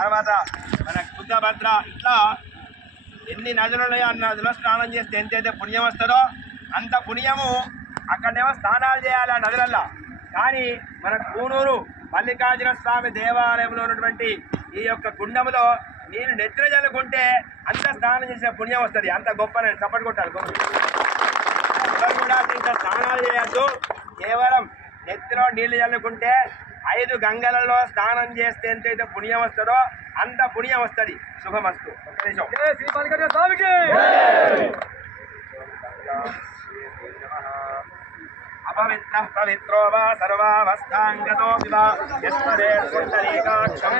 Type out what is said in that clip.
తర్వాత మన తుంగభద్ర, ఇట్లా ఎన్ని నదులు ఉన్నాయో అన్ని నదుల్లో స్నానం చేస్తే ఎంతైతే పుణ్యం వస్తుందో అంత పుణ్యము అక్కడేమో స్నానాలు చేయాలి ఆ నదులల్లో. కానీ మన కూనూరు మల్లికార్జున స్వామి దేవాలయంలో ఉన్నటువంటి ఈ యొక్క గుండములో నీళ్ళు నెత్తిన చల్లుకుంటే అంత స్నానం చేసిన పుణ్యం వస్తుంది. అంత గొప్ప చప్పటి కొట్టాలి. ఎవరు కూడా ఇంకా స్నానాలు చేయొద్దు. కేవలం నెత్తిలో నీళ్లు చల్లుకుంటే 5 గంగలలో స్నానం చేస్తే ఎంతైతే పుణ్యం వస్తుందో అంత పుణ్యం వస్తుంది. శుభమస్తు. ఒక్క నిమిషం. అపవిత్ర పవిత్రో వా సర్వావస్థాంగతో వివా యస్మరే సుందరీకాక్షం